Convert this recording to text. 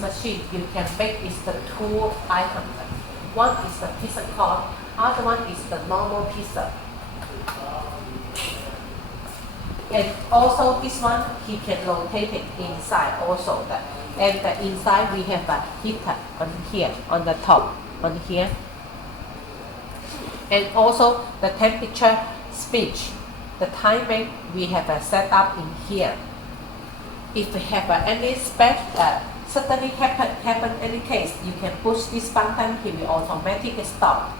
machine you can make is the two items. One is the pizza cone, other one is the normal pizza. And also this one, he can rotate it inside also. And the inside we have a heater on here, on the top, on here. And also the temperature speech, the timing we have a set up in here. If we have any suddenly happen any case, you can push this button, he will automatically stop.